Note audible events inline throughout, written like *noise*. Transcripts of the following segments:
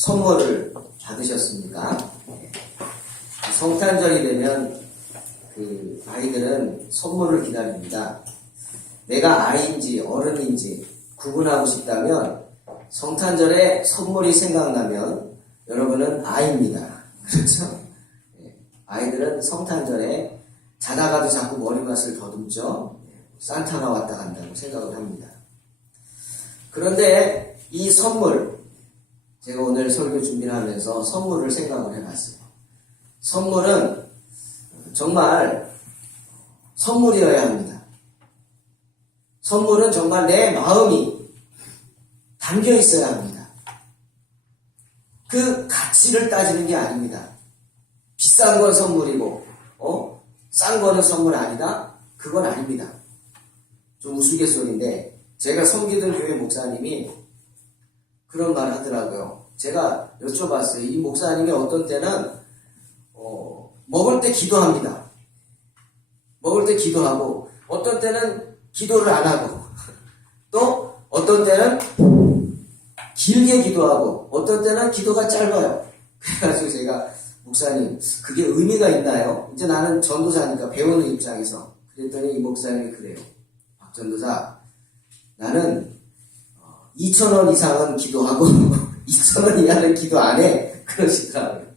선물을 받으셨습니까? 네. 성탄절이 되면 그 아이들은 선물을 기다립니다. 내가 아이인지 어른인지 구분하고 싶다면 성탄절에 선물이 생각나면 여러분은 아이입니다. *laughs* 그렇죠? 예. 아이들은 성탄절에 자다가도 자꾸 머리맡을 더듬죠. 예. 산타가 왔다 간다고 생각을 합니다. 그런데 이 선물, 제가 오늘 설교 준비를 하면서 선물을 생각을 해봤어요. 선물은 정말 선물이어야 합니다. 선물은 정말 내 마음이 담겨 있어야 합니다. 그 가치를 따지는 게 아닙니다. 비싼 건 선물이고, 어? 싼 거는 선물 아니다? 그건 아닙니다. 좀 우스갯소리인데, 제가 섬기던 교회 목사님이 그런 말을 하더라고요. 제가 여쭤봤어요. 이 목사님이 어떤 때는, 어, 먹을 때 기도합니다. 먹을 때 기도하고, 어떤 때는 기도를 안 하고, *laughs* 또 어떤 때는 길게 기도하고, 어떤 때는 기도가 짧아요. 그래가지고 제가, 목사님, 그게 의미가 있나요? 이제 나는 전도사니까 배우는 입장에서. 그랬더니 이 목사님이 그래요. 박 전도사, 나는 2천원 이상은 기도하고 *laughs* 2천원 이하는 기도 안 해. 그러시더라고요.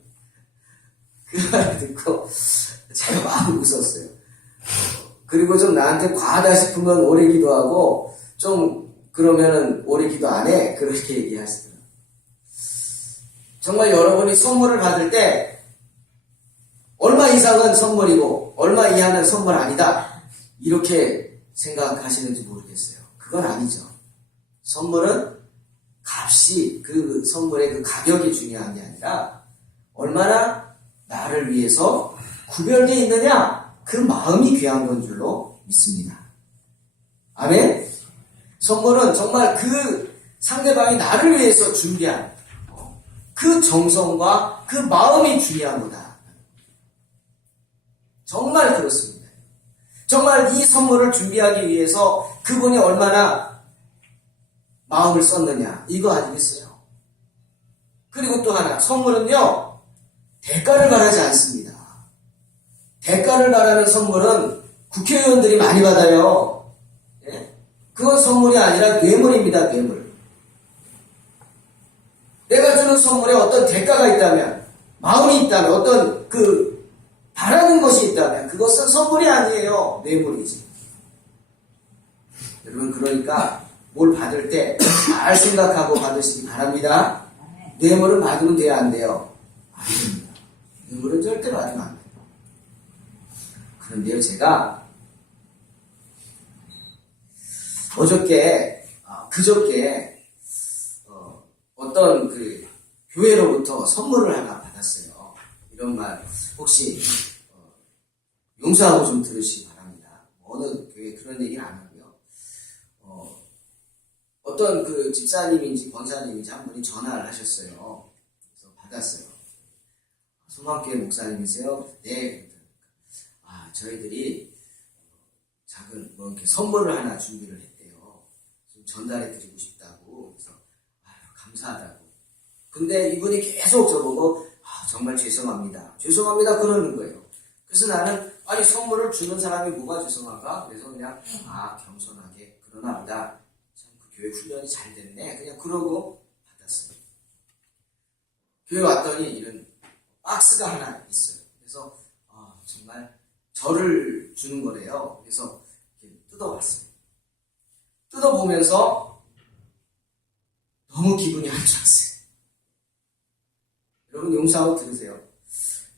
그말 듣고 제가 막 웃었어요. 그리고 좀 나한테 과하다 싶으면 오래 기도하고 좀 그러면은 오래 기도 안 해. 그렇게 얘기하시더라고요. 정말 여러분이 선물을 받을 때 얼마 이상은 선물이고 얼마 이하는 선물 아니다. 이렇게 생각하시는지 모르겠어요. 그건 아니죠. 선물은 값이 그 선물의 그 가격이 중요한 게 아니라 얼마나 나를 위해서 구별되어 있느냐 그 마음이 귀한 건 줄로 믿습니다. 아멘. 선물은 정말 그 상대방이 나를 위해서 준비한 그 정성과 그 마음이 중요한 거다. 정말 그렇습니다. 정말 이 선물을 준비하기 위해서 그분이 얼마나 마음을 썼느냐 이거 아니겠어요? 그리고 또 하나 선물은요 대가를 바라지 않습니다. 대가를 바라는 선물은 국회의원들이 많이 받아요. 예? 그건 선물이 아니라 뇌물입니다. 뇌물. 내가 주는 선물에 어떤 대가가 있다면 마음이 있다면 어떤 그 바라는 것이 있다면 그것은 선물이 아니에요. 뇌물이지. 여러분 그러니까 뭘 받을 때 잘 생각하고 받으시기 바랍니다. 뇌물은 받으면 돼야 안 돼요? 안 됩니다. 뇌물은 절대 받으면 안 돼요. 그런데요, 제가 어저께, 아, 그저께 어, 어떤 그 교회로부터 선물을 하나 받았어요. 이런 말 혹시 어, 용서하고 좀 들으시기 바랍니다. 어느 교회 그런 얘기는 안 어떤 그 집사님인지 권사님인지 한 분이 전화를 하셨어요. 그래서 받았어요. 소망교회 목사님이세요? 네. 아, 저희들이 작은 뭐 이렇게 선물을 하나 준비를 했대요. 좀 전달해 드리고 싶다고. 그래서 아유, 감사하다고. 근데 이분이 계속 저보고 아, 정말 죄송합니다. 죄송합니다. 그러는 거예요. 그래서 나는 아니 선물을 주는 사람이 뭐가 죄송한가? 그래서 그냥 아 겸손하게 그러나 보다. 교회 훈련이 잘 됐네. 그냥 그러고 받았어요. 교회 왔더니 이런 박스가 하나 있어요. 그래서 아, 정말 저를 주는 거래요. 그래서 이렇게 뜯어봤어요. 뜯어보면서 너무 기분이 안 좋았어요. 여러분 용서하고 들으세요.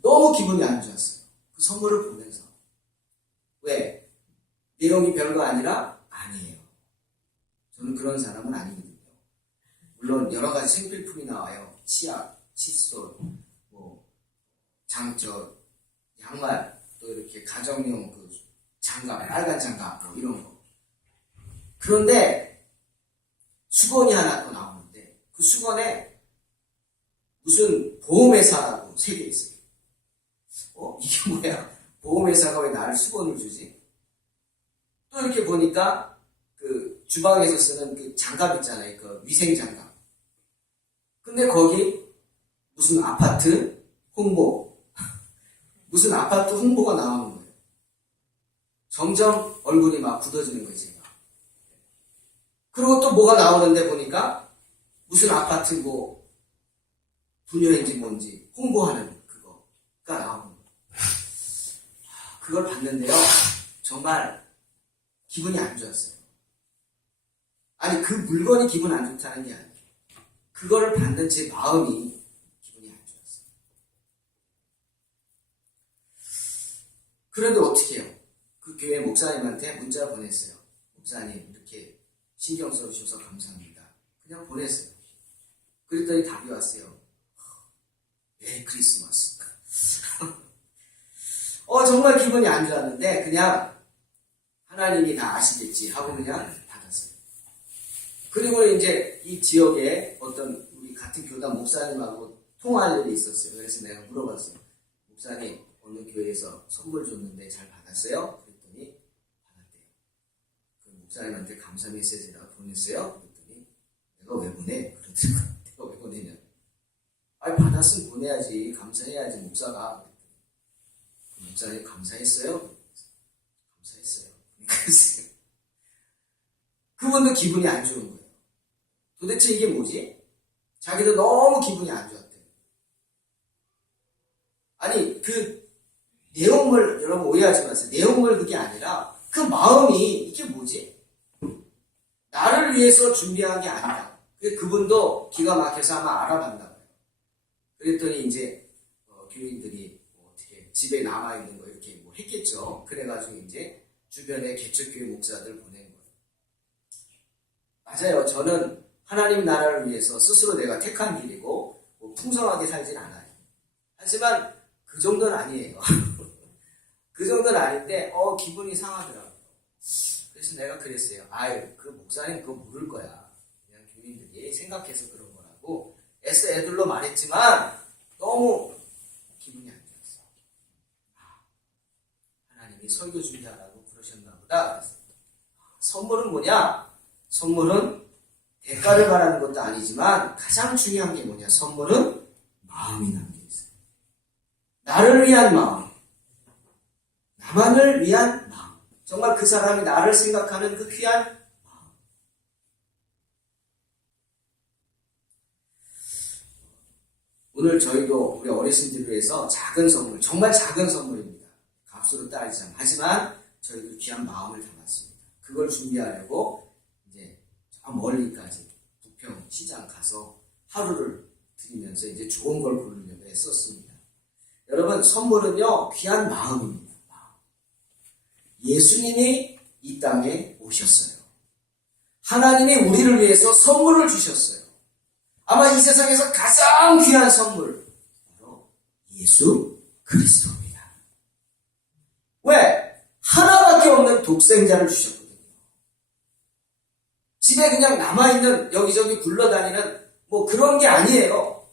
너무 기분이 안 좋았어요. 그 선물을 보면서. 왜? 내용이 별거 아니라. 저는 그런 사람은 아니거든요. 물론 여러 가지 생필품이 나와요. 치약, 칫솔, 뭐 장저 양말, 또 이렇게 가정용 그 장갑, 빨간 장갑 뭐 이런 거. 그런데 수건이 하나 또 나오는데 그 수건에 무슨 보험회사라고 세 개 있어요. 어? 이게 뭐야? 보험회사가 왜 나를 수건을 주지? 또 이렇게 보니까 그 주방에서 쓰는 그 장갑 있잖아요. 그 위생 장갑. 근데 거기 무슨 아파트 홍보, *laughs* 무슨 아파트 홍보가 나오는 거예요. 점점 얼굴이 막 굳어지는 거지. 그리고 또 뭐가 나오는데 보니까 무슨 아파트 뭐 분녀인지 뭔지 홍보하는 그거가 나오는 거예요. 그걸 봤는데요. 정말 기분이 안 좋았어요. 아니 그 물건이 기분 안 좋다는 게 아니에요. 그거를 받는 제 마음이 기분이 안 좋았어요. 그런데 어떻게 해요? 그 교회 목사님한테 문자 보냈어요. 목사님 이렇게 신경 써주셔서 감사합니다. 그냥 보냈어요. 그랬더니 답이 왔어요. 메리 크리스마스. *laughs* 어 정말 기분이 안 좋았는데 그냥 하나님이 다 아시겠지 하고 그냥. 그리고 이제 이 지역에 어떤 우리 같은 교단 목사님하고 통화할 일이 있었어요. 그래서 내가 물어봤어요. 목사님 어느 교회에서 선물 줬는데 잘 받았어요? 그랬더니 받았대요. 그 목사님한테 감사 메시지라고 보냈어요? 그랬더니 내가 왜 보내? 그러더라고요. *laughs* 내가 왜 보내냐? 아니 받았으면 보내야지 감사해야지 목사가 그 목사님 감사했어요? 감사했어요. *laughs* 그분도 기분이 안 좋은 거예요. 도대체 이게 뭐지? 자기도 너무 기분이 안 좋았대요. 아니, 그 내용물, 여러분 오해하지 마세요. 내용물 그게 아니라 그 마음이 이게 뭐지? 나를 위해서 준비한 게 아니다. 그 그분도 기가 막혀서 아마 알아봤나 봐요. 그랬더니 이제 어, 교인들이 뭐 어떻게 집에 남아있는 거 이렇게 뭐 했겠죠. 그래가지고 이제 주변에 개척교회 목사들 보낸 거예요. 맞아요. 저는 하나님 나라를 위해서 스스로 내가 택한 길이고 뭐 풍성하게 살진 않아요. 하지만 그 정도는 아니에요. *laughs* 그 정도는 아닌데 어 기분이 상하더라고요. 그래서 내가 그랬어요. 아유 그 목사님 그거 모를 거야. 그냥 교민들이 생각해서 그런 거라고 애써 애들로 말했지만 너무 기분이 안 좋았어. 아, 하나님이 설교 준비하라고 그러셨나 보다. 선물은 뭐냐? 선물은 대가를 바라는 것도 아니지만 가장 중요한 게 뭐냐? 선물은 마음이 담겨 있어요. 나를 위한 마음. 나만을 위한 마음. 정말 그 사람이 나를 생각하는 그 귀한 마음. 오늘 저희도 우리 어르신들을 위해서 작은 선물, 정말 작은 선물입니다. 값으로 따지지 않 하지만 저희도 귀한 마음을 담았습니다. 그걸 준비하려고 멀리까지 부평 시장 가서 하루를 드리면서 이제 좋은 걸 고르려고 했었습니다. 여러분 선물은요 귀한 마음입니다. 마음. 예수님이 이 땅에 오셨어요. 하나님이 우리를 위해서 선물을 주셨어요. 아마 이 세상에서 가장 귀한 선물 바로 예수 그리스도입니다. 왜? 하나밖에 없는 독생자를 주셨거든요. 집에 그냥 남아있는 여기저기 굴러다니는 뭐 그런 게 아니에요.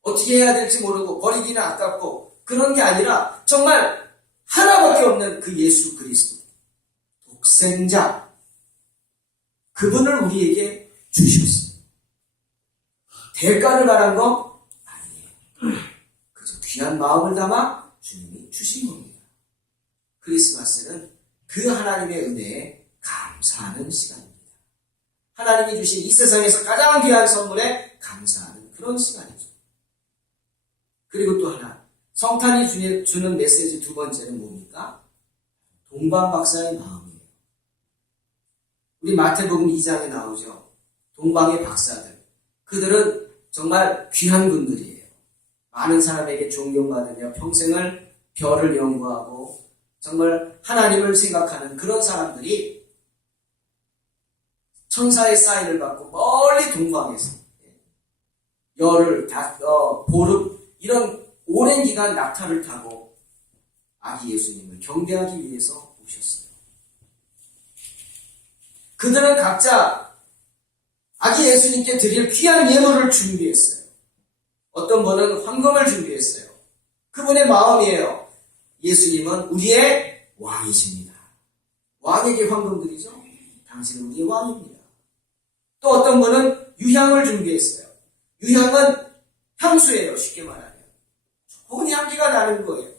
어떻게 해야 될지 모르고 버리기는 아깝고 그런 게 아니라 정말 하나밖에 없는 그 예수 그리스도 독생자 그분을 우리에게 주셨어요. 대가를 바란 거 아니에요. 그저 귀한 마음을 담아 주님이 주신 겁니다. 크리스마스는 그 하나님의 은혜에 감사하는 시간입니다. 하나님이 주신 이 세상에서 가장 귀한 선물에 감사하는 그런 시간이죠. 그리고 또 하나, 성탄이 주- 주는 메시지 두 번째는 뭡니까? 동방 박사의 마음이에요. 우리 마태복음 2장에 나오죠. 동방의 박사들. 그들은 정말 귀한 분들이에요. 많은 사람에게 존경받으며 평생을 별을 연구하고 정말 하나님을 생각하는 그런 사람들이 천사의 사인을 받고 멀리 동방에서 열흘, 다, 어, 보름 이런 오랜 기간 낙타를 타고 아기 예수님을 경배하기 위해서 오셨어요. 그들은 각자 아기 예수님께 드릴 귀한 예물을 준비했어요. 어떤 분은 황금을 준비했어요. 그분의 마음이에요. 예수님은 우리의 왕이십니다. 왕에게 황금 드리죠? 당신은 우리의 왕입니다. 또 어떤 분은 유향을 준비했어요. 유향은 향수예요. 쉽게 말하면. 좋은 향기가 나는 거예요.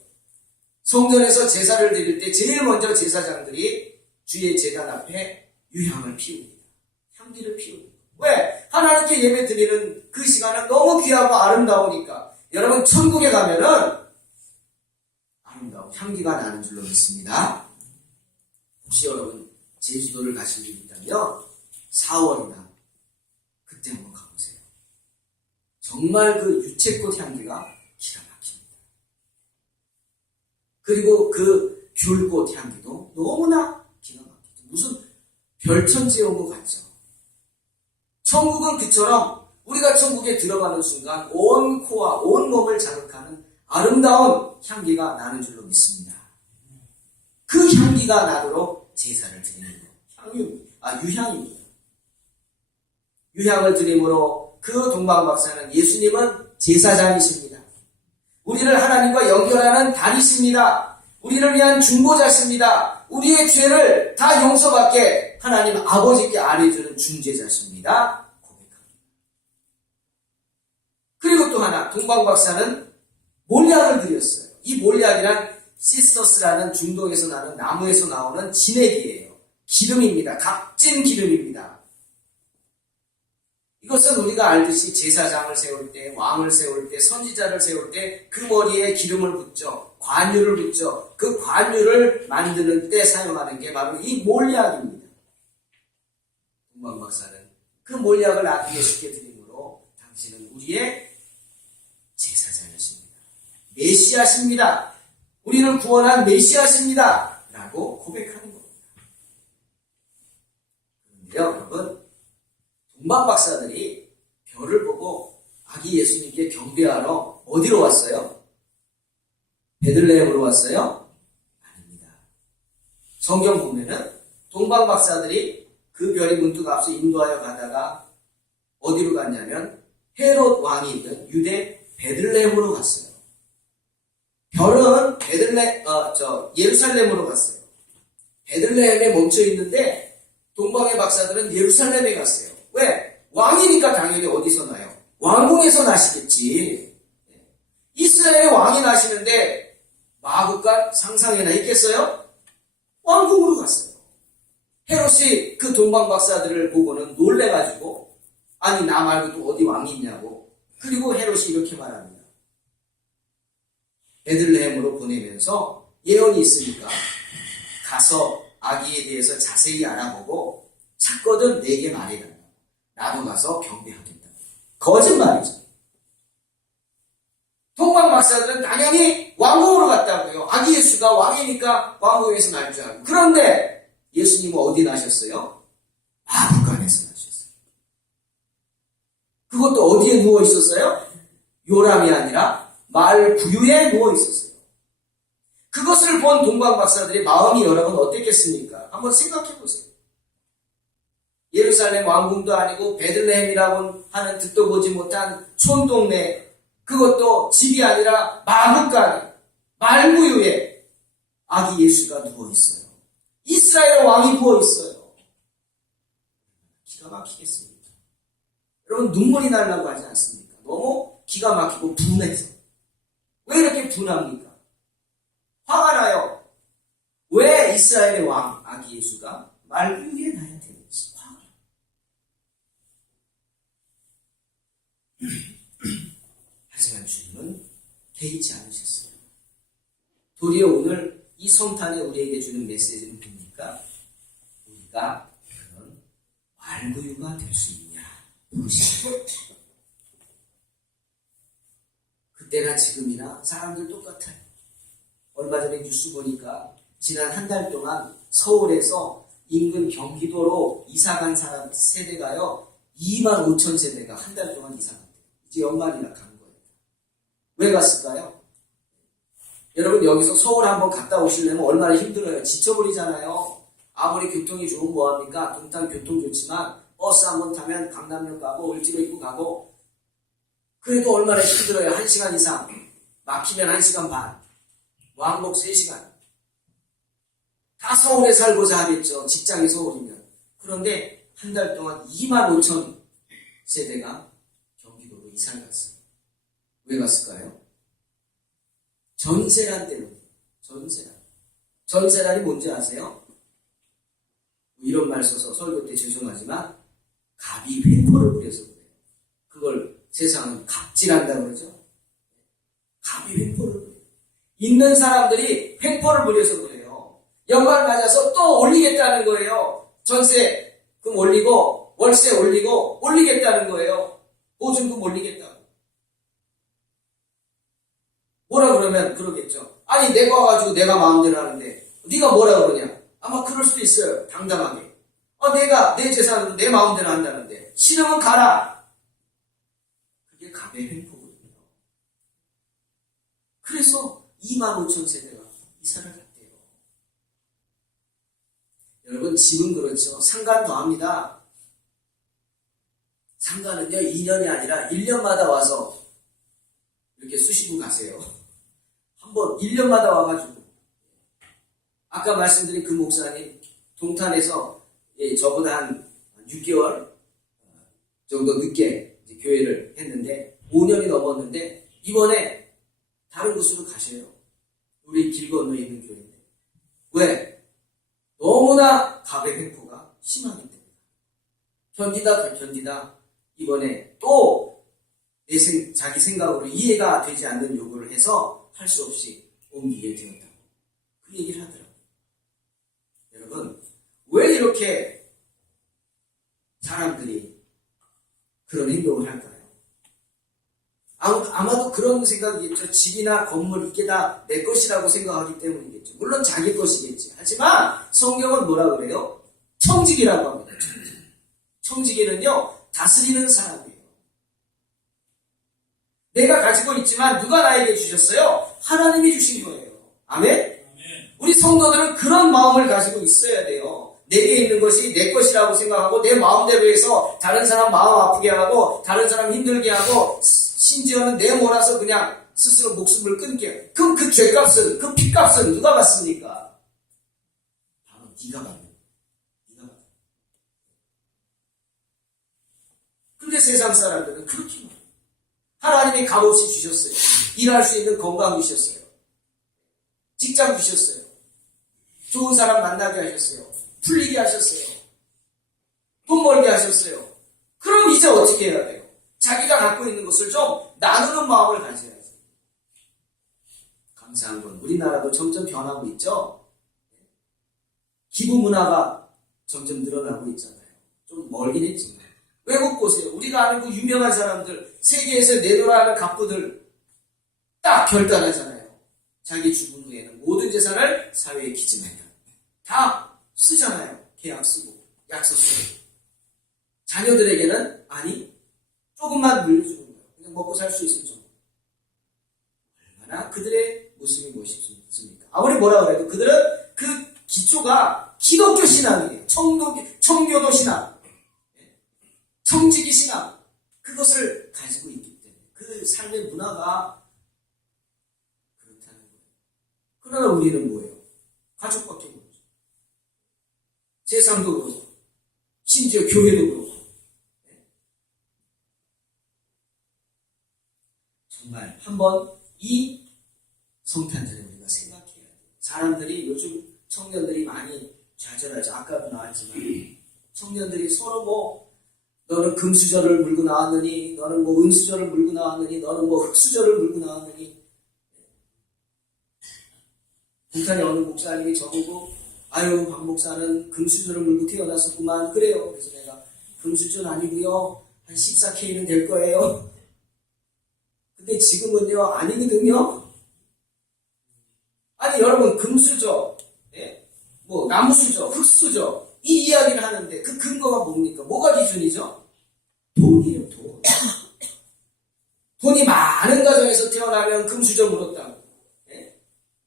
성전에서 제사를 드릴 때 제일 먼저 제사장들이 주의 제단 앞에 유향을 피웁니다. 향기를 피웁니다. 왜? 하나님께 예배 드리는 그 시간은 너무 귀하고 아름다우니까. 여러분, 천국에 가면은 아름다운 향기가 나는 줄로 믿습니다. 혹시 여러분, 제주도를 가실 일 있다면 4월이나 그때 한번 가보세요. 정말 그 유채꽃 향기가 기가 막힙니다. 그리고 그 귤꽃 향기도 너무나 기가 막히죠. 무슨 별천지에 온 것 같죠. 천국은 그처럼 우리가 천국에 들어가는 순간 온 코와 온 몸을 자극하는 아름다운 향기가 나는 줄로 믿습니다. 그 향기가 나도록 제사를 드리는 것. 향유, 아, 유향입니다. 유향을 드림으로 그 동방 박사는 예수님은 제사장이십니다. 우리를 하나님과 연결하는 다리십니다. 우리를 위한 중보자십니다. 우리의 죄를 다 용서받게 하나님 아버지께 알려주는 중재자십니다. 고백합니다. 그리고 또 하나 동방 박사는 몰약을 드렸어요. 이 몰약이란 시스터스라는 중동에서 나는 나무에서 나오는 진액이에요. 기름입니다. 값진 기름입니다. 이것은 우리가 알듯이 제사장을 세울 때, 왕을 세울 때, 선지자를 세울 때 그 머리에 기름을 붓죠. 관유를 붓죠. 그 관유를 만드는 때 사용하는 게 바로 이 몰약입니다. 동방 박사는 그 몰약을 아기에 쉽게 드림으로 당신은 우리의 제사장이십니다. 메시아십니다. 우리를 구원한 메시아십니다. 라고 고백하는 겁니다. 그런데요, 여러분, 동방 박사들이 별을 보고 아기 예수님께 경배하러 어디로 왔어요? 베들레헴으로 왔어요? 아닙니다. 성경 보면은 동방 박사들이 그 별이 문득 앞서 인도하여 가다가 어디로 갔냐면 헤롯 왕이 있는 유대 베들레헴으로 갔어요. 별은 베들레 어, 저 예루살렘으로 갔어요. 베들레헴에 멈춰 있는데 동방의 박사들은 예루살렘에 갔어요. 왜? 왕이니까 당연히 어디서 나요? 왕궁에서 나시겠지. 이스라엘의 왕이 나시는데 마구간 상상이나 있겠어요? 왕궁으로 갔어요. 헤롯이 그 동방 박사들을 보고는 놀래가지고 아니 나 말고 또 어디 왕이 있냐고 그리고 헤롯이 이렇게 말합니다. 베들레헴으로 보내면서 예언이 있으니까 가서 아기에 대해서 자세히 알아보고 찾거든 내게 말해라. 나도 가서 경배하겠다. 거짓말이죠. 동방 박사들은 당연히 왕궁으로 갔다고요. 아기 예수가 왕이니까 왕궁에서 날 줄 알고. 그런데 예수님은 어디 나셨어요? 마부간에서 나셨어요. 그것도 어디에 누워 있었어요? 요람이 아니라 말 구유에 누워 있었어요. 그것을 본 동방 박사들의 마음이 여러분 어땠겠습니까? 한번 생각해 보세요. 예루살렘 왕궁도 아니고 베들레헴이라고 하는 듣도 보지 못한 촌동네 그것도 집이 아니라 마구간에 말구유에 아기 예수가 누워 있어요. 이스라엘 왕이 누워 있어요. 기가 막히겠습니다. 여러분 눈물이 나려고 하지 않습니까? 너무 기가 막히고 분해서 왜 이렇게 분합니까? 화가 나요. 왜 이스라엘의 왕 아기 예수가 말구유에 나야 되는지 화가 나요. 하지만 주님은 개의치 않으셨어요. 도리어 오늘 이 성탄에 우리에게 주는 메시지는 뭡니까? 우리가 그런 말구유가 될 수 있냐? 그때나 지금이나 사람들 똑같아요. 얼마 전에 뉴스 보니까 지난 한 달 동안 서울에서 인근 경기도로 이사 간 사람 세대가요, 2만 5천 세대가 한 달 동안 이사 갔대요. 이제 간 거예요. 왜 갔을까요? 여러분 여기서 서울 한번 갔다 오시려면 얼마나 힘들어요. 지쳐버리잖아요. 아무리 교통이 좋으면 뭐합니까? 동탄 교통 좋지만 버스 한번 타면 강남역 가고 을지로 입구 가고 그래도 얼마나 힘들어요. 1시간 이상. 막히면 1시간 반. 왕복 3시간. 다 서울에 살고자 하겠죠. 직장이 서울이면. 그런데 한 달 동안 2만 5천 세대가 경기도로 이사를 갔어요. 왜 갔을까요? 전세란 때문에. 전세란. 전세란이 뭔지 아세요? 이런 말 써서 설교 때 죄송하지만 갑이 횡포를 부려서 그래요. 그걸 세상은 갑질한다 그러죠. 갑이 횡포를 부려요. 있는 사람들이 횡포를 부려서 그래요. 연말 맞아서 또 올리겠다는 거예요. 전세 금 올리고 월세 올리고 올리겠다는 거예요. 보증금 올리겠다고. 뭐라 그러면 그러겠죠. 아니 내가 와가지고 내가 마음대로 하는데 네가 뭐라 그러냐? 아마 그럴 수도 있어요. 당당하게. 어, 내가 내 재산으로 내 마음대로 한다는데 싫으면 가라. 그게 갑의 횡포거든요. 그래서 2만 5천 세대가 이사를 갔대요. 여러분 집은 그렇죠. 상간 더합니다. 상가는요 2년이 아니라 1년마다 와서 이렇게 수시고 가세요. 한번 1년마다 와가지고 아까 말씀드린 그 목사님 동탄에서 예, 저보다 한 6개월 정도 늦게 교회를 했는데 5년이 넘었는데 이번에 다른 곳으로 가셔요. 우리 길 건너에 있는 교회인데 왜? 너무나 갑의 횡포가 심하기 때문에 견디다 견디다 이번에 또내 생, 자기 생각으로 이해가 되지 않는 요구를 해서 할 수 없이 옮기게 되었다고 그 얘기를 하더라고요. 여러분 왜 이렇게 사람들이 그런 행동을 할까요? 아마- 아마도 그런 생각이겠죠. 집이나 건물 이게 다 내 것이라고 생각하기 때문이겠죠. 물론 자기 것이겠지. 하지만 성경은 뭐라 그래요? 청지기라고 합니다. 청지기. 청지기는요 다스리는 사람이에요. 내가 가지고 있지만 누가 나에게 주셨어요? 하나님이 주신 거예요. 아멘? 우리 성도들은 그런 마음을 가지고 있어야 돼요. 내게 있는 것이 내 것이라고 생각하고 내 마음대로 해서 다른 사람 마음 아프게 하고 다른 사람 힘들게 하고 심지어는 내 몰아서 그냥 스스로 목숨을 끊게. 그럼 그 죄값은 그 피값은 누가 받습니까? 바로 네가 받는. 네가 받는. 근데 세상 사람들은 그렇게 말해요. 하나님이 값없이 주셨어요. 일할 수 있는 건강 주셨어요. 직장 주셨어요. 좋은 사람 만나게 하셨어요. 풀리게 하셨어요. 돈 벌게 하셨어요. 그럼 이제 어떻게 해야 돼요? 자기가 갖고 있는 것을 좀 나누는 마음을 가져야지. 감사한 건 우리나라도 점점 변하고 있죠? 기부 문화가 점점 늘어나고 있잖아요. 좀 멀긴 했지만. 외국 보세요. 우리가 아는 그 유명한 사람들, 세계에서 내놓으라는 갑부들 딱 결단하잖아요. 자기 죽은 후에는 모든 재산을 사회에 기증하냐. 다 쓰잖아요. 계약 쓰고, 약속 쓰고. 자녀들에게는 아니, 조금만 물려주는 거예요. 그냥 먹고 살 수 있을 정도. 얼마나 그들의 모습이 멋있습니까? 아무리 뭐라 그래도 그들은 그 기초가 기독교 신앙이에요. 청도, 청교도 신앙. 청지기 신앙. 그것을 가지고 있기 때문에. 그 삶의 문화가 그렇다는 거예요. 그러나 우리는 뭐예요? 가족밖에 모르죠. 세상도 그렇고, 심지어 교회도 그렇고. 네? 정말 한번 이 성탄절에 우리가 생각해야 돼요. 사람들이 요즘 청년들이 많이 좌절하죠. 아까도 나왔지만 청년들이 서로 뭐 너는 금수저를 물고 나왔느니 너는 뭐 은수저를 물고 나왔느니 너는 뭐 흑수저를 물고 나왔느니. 동탄에 어느 목사님이 저보고 아유 박 목사는 금수저를 물고 태어났었구만. 그래요. 그래서 내가 금수저는 아니고요. 한 14K는 될 거예요. 근데 지금은요 아니거든요. 아니 여러분 금수저 예? 뭐 나무수저 흙수저 이 이야기를 하는데 그 근거가 뭡니까? 뭐가 기준이죠? 돈이에요 돈. 돈이 많은 가정에서 태어나면 금수저 물었다고. 예?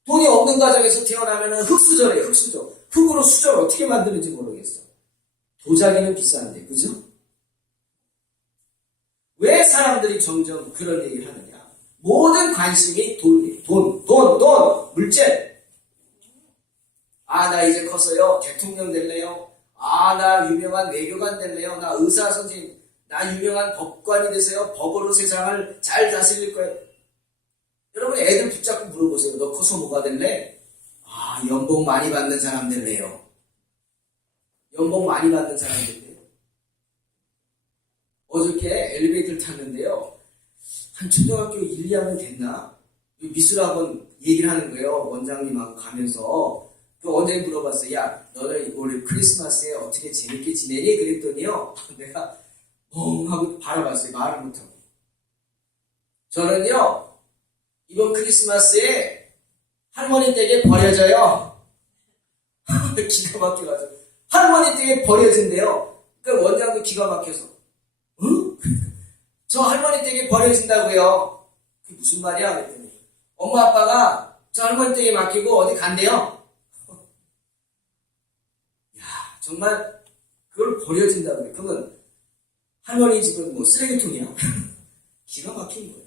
돈이 없는 가정에서 태어나면 흙수저래요 흙수저. 흙으로 수저를 어떻게 만드는지 모르겠어. 도자기는 비싼데 그죠? 왜 사람들이 점점 그런 얘기를 하느냐? 모든 관심이 돈이에요 돈, 돈, 돈 물질. 아 나 이제 컸어요. 대통령 될래요 아 나 유명한 외교관 될래요 나 의사 선생님 나 유명한 법관이 되세요 법으로 세상을 잘 다스릴 거예요 여러분 애들 붙잡고 물어보세요. 너 커서 뭐가 될래? 아, 연봉 많이 받는 사람 될래요. 연봉 많이 받는 사람 될래요. 어저께 엘리베이터를 탔는데요. 한 초등학교 1, 2학년 됐나? 이 미술학원 얘기를 하는 거예요. 원장님하고 가면서. 그 언제 물어봤어요. 야, 너는 올해 크리스마스에 어떻게 재밌게 지내니? 그랬더니요. *laughs* 내가 엉 하고 바라봤어요. 말을 못하고. 저는요, 이번 크리스마스에 할머니 댁에 버려져요. *laughs* 기가 막혀가지고. 할머니 댁에 버려진대요. 그 원장도 기가 막혀서. 응? *laughs* 저 할머니 댁에 버려진다고요. 그게 무슨 말이야? 그랬더니. 엄마 아빠가 저 할머니 댁에 맡기고 어디 간대요. 야, 정말 그걸 버려진다고 그래. 그러면 할머니 집은 뭐 쓰레기통이야? *laughs* 기가 막힌 거예요.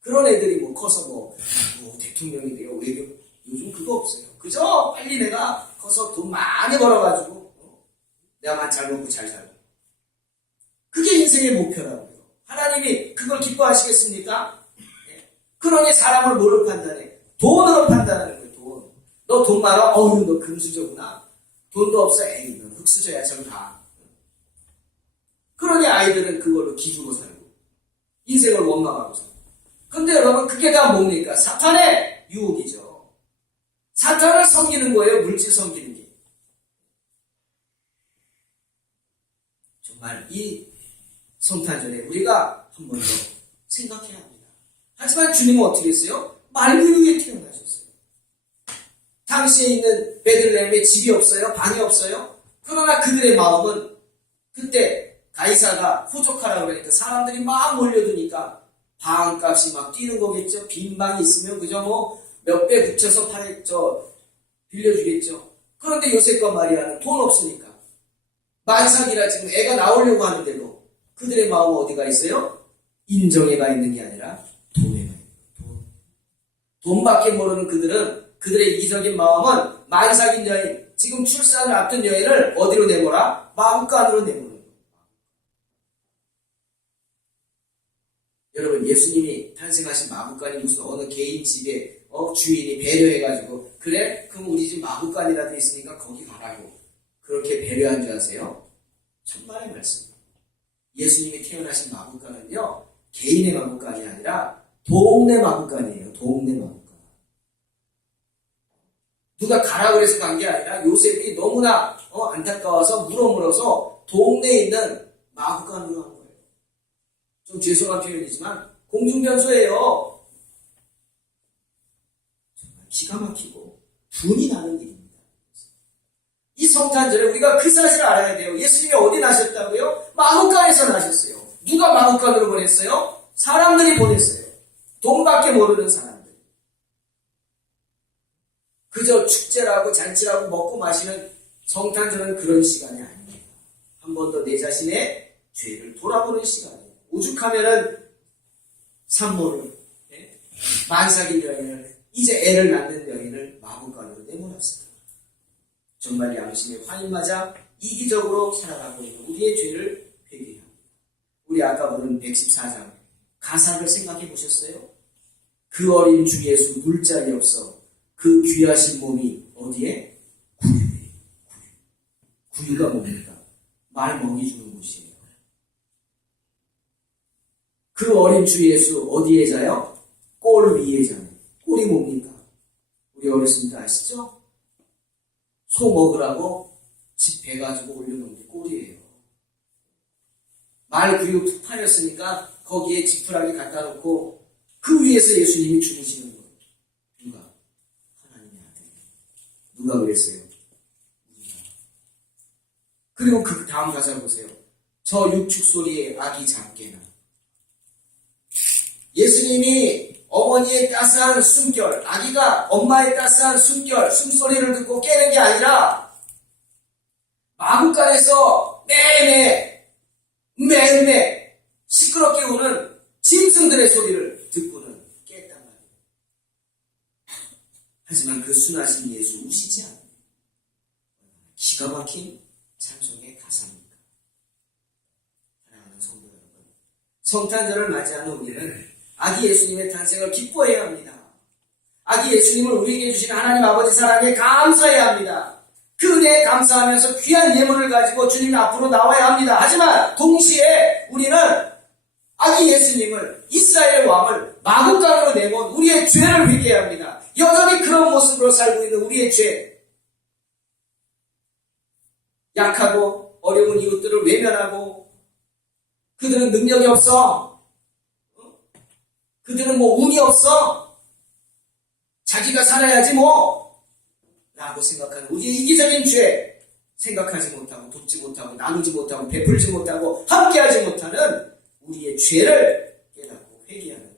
그런 애들이 뭐 커서 뭐, 뭐 대통령이 돼요. 외교 요즘 그거 없어요. 그저 빨리 내가 커서 돈 많이 벌어가지고 어? 내가 만 잘 먹고 잘 살고 그게 인생의 목표라고요. 하나님이 그걸 기뻐하시겠습니까? 네. 그러니 사람을 뭘로 판단해? 돈으로 판단하는 거예요. 돈. 너 돈 많아? 어휴 너 금수저구나. 돈도 없어? 너 흙수저야 가. 그러니 아이들은 그걸로 기주고 살고 인생을 원망하고 살고 근데 여러분 그게 다 뭡니까? 사탄의 유혹이죠. 사탄을 섬기는 거예요. 물질 섬기는 게. 정말 이 성탄절에 우리가 한 번 더 생각해야 합니다. 하지만 주님은 어떻게 했어요? 말구 위에 태어나셨어요. 당시에 있는 베들레헴에 집이 없어요. 방이 없어요. 그러나 그들의 마음은 그때 가이사가 호족하라고 그러니까 사람들이 막 몰려드니까 방값이 막 뛰는 거겠죠. 빈 방이 있으면 그저 뭐 몇 배 붙여서 저 빌려주겠죠. 그런데 요셉과 마리아는 돈 없으니까 만삭이라 지금 애가 나오려고 하는데도 그들의 마음은 어디가 있어요? 인정에가 있는 게 아니라 돈에가 있는. 돈. 돈밖에 모르는 그들은 그들의 이기적인 마음은 만삭인 여인, 지금 출산을 앞둔 여인을 어디로 내모라? 마음간으로 거예요. 여러분 예수님이 탄생하신 마구간이 무슨 어느 개인 집에 어, 주인이 배려해가지고 그래 그럼 우리 집 마구간이라도 있으니까 거기 가라고 그렇게 배려한 줄 아세요? 천만의 말씀. 예수님이 태어나신 마구간은요 개인의 마구간이 아니라 동네 마구간이에요. 동네 마구간. 누가 가라 그래서 간 게 아니라 요셉이 너무나 어, 안타까워서 물어물어서 동네에 있는 마구간으로 간 거예요. 좀 죄송한 표현이지만 공중변소예요. 정말 기가 막히고 분이 나는 일입니다. 이 성탄절에 우리가 그 사실을 알아야 돼요. 예수님이 어디 나셨다고요? 마구간에서 나셨어요. 누가 마구간으로 보냈어요? 사람들이 보냈어요. 돈밖에 모르는 사람들. 그저 축제라고 잔치라고 먹고 마시는 성탄절은 그런 시간이 아닙니다. 한 번 더 내 자신의 죄를 돌아보는 시간이에요. 오죽하면은 산모를 예? 만삭인 여인을 이제 애를 낳는 여인을 마구간으로 내몰았습니다. 정말 양심의 화인 맞아 이기적으로 살아가고 있는 우리의 죄를 회개합니다. 우리 아까 보는 114장 가사를 생각해 보셨어요? 그 어린 주 예수 물자리 없어 그 귀하신 몸이 어디에? 구유에 구유. 구유가 뭡니까? 말 먹이 주는 곳이에요. 그 어린 주 예수 어디에 자요? 꼴 위에 자요. 꼴이 뭡니까? 우리 때 아시죠? 소 먹으라고 집 배가지고 올려놓은 게 꼴이에요. 말 구유 툭 파렸으니까 거기에 지푸라기 갖다 놓고 그 위에서 예수님이 주무시는 거예요. 누가? 하나님의 아들. 누가 그랬어요? 그리고 그 다음 가사 보세요. 저 육축 소리에 아기 작게나. 예수님이 어머니의 따스한 숨결, 아기가 엄마의 따스한 숨결, 숨소리를 듣고 깨는 게 아니라 마구간에서 매매, 매매 시끄럽게 우는 짐승들의 소리를 듣고는 깼단 말이에요. 하지만 그 순하신 예수 우시지 않아요. 기가 막힌 찬송의 가사입니다. 사랑하는 성도 여러분, 성탄절을 맞이하는 우리는 아기 예수님의 탄생을 기뻐해야 합니다. 아기 예수님을 우리에게 주신 하나님 아버지 사랑에 감사해야 합니다. 그 은혜에 감사하면서 귀한 예물을 가지고 주님 앞으로 나와야 합니다. 하지만 동시에 우리는 아기 예수님을 이스라엘 왕을 마구간으로 내몬 우리의 죄를 회개해야 합니다. 여전히 그런 모습으로 살고 있는 우리의 죄. 약하고 어려운 이웃들을 외면하고 그들은 능력이 없어. 어? 그들은 뭐 운이 없어. 자기가 살아야지 뭐. 라고 생각하는 우리의 이기적인 죄. 생각하지 못하고 돕지 못하고 나누지 못하고 베풀지 못하고 함께하지 못하는 우리의 죄를 깨닫고 회개하는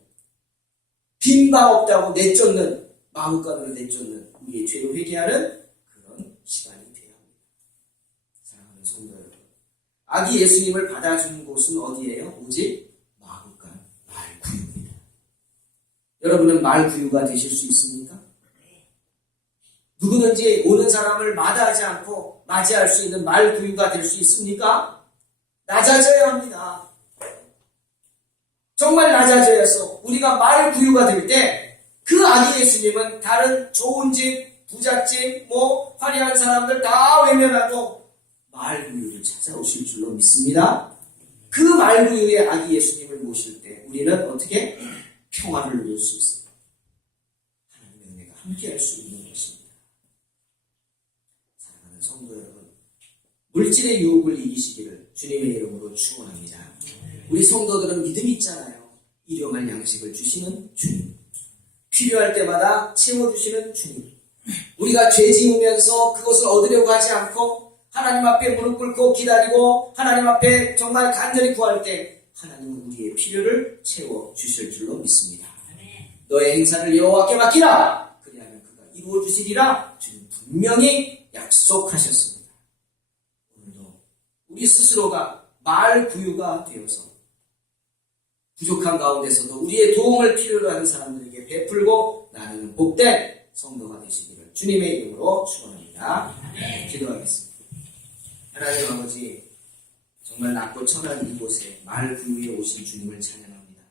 빈 바 없다고 내쫓는 마음간으로 내쫓는 우리의 죄를 회개하는 그런 시간이 되어야 합니다. 사랑하는 성도 여러분, 아기 예수님을 받아주는 곳은 어디예요? 오직 마음간 말구유입니다. 여러분은 말구유가 되실 수 있습니까? 누구든지 오는 사람을 마다하지 않고 맞이할 수 있는 말구유가 될 수 있습니까? 낮아져야 합니다. 정말 낮아져서 우리가 말구유가 될때 그 아기 예수님은 다른 좋은 집, 부잣집, 뭐 화려한 사람들 다 외면하고 말구유를 찾아오실 줄로 믿습니다. 그 말구유의 아기 예수님을 모실 때 우리는 어떻게 평화를 누릴 수 있습니다. 하나님의 은혜가 함께할 수 있는 것입니다. 사랑하는 성도 여러분, 물질의 유혹을 이기시기를 주님의 이름으로 축원합니다. 우리 성도들은 믿음 있잖아요. 일용할 양식을 주시는 주님. 필요할 때마다 채워주시는 주님. 우리가 죄 지으면서 그것을 얻으려고 하지 않고 하나님 앞에 무릎 꿇고 기다리고 하나님 앞에 정말 간절히 구할 때 하나님은 우리의 필요를 채워 주실 줄로 믿습니다. 너의 행사를 여호와께 맡기라. 그리하면 그가 이루어 주시리라. 주님 분명히 약속하셨습니다. 오늘도 우리 스스로가 말 구유가 되어서 부족한 가운데서도 우리의 도움을 필요로 하는 사람들에 게 베풀고 나누는 복된 성도가 되시기를 주님의 이름으로 축원합니다. 기도하겠습니다. 하나님 아버지 정말 낮고 천한 이곳에 말 구유에 오신 주님을 찬양합니다.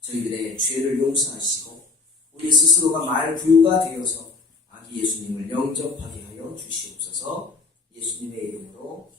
저희들의 죄를 용서하시고 우리 스스로가 말 구유가 되어서 아기 예수님을 영접하게 하여 주시옵소서 예수님의 이름으로